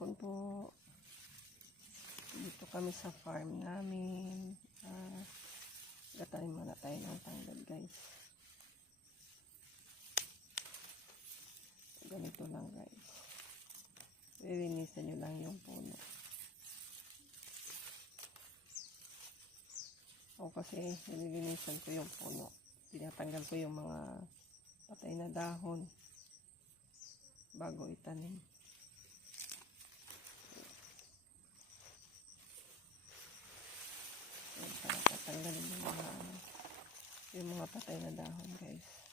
hapon po. Dito kami sa farm namin. Gatanin muna tayo ng tanglad, guys. Ganito lang, guys. Lilinisan nyo lang yung puno. Ako kasi nililinisan ko yung puno. Tinatanggal ko yung mga patay na dahon bago itanim. Para tatanggalin yung mga patay na dahon, guys.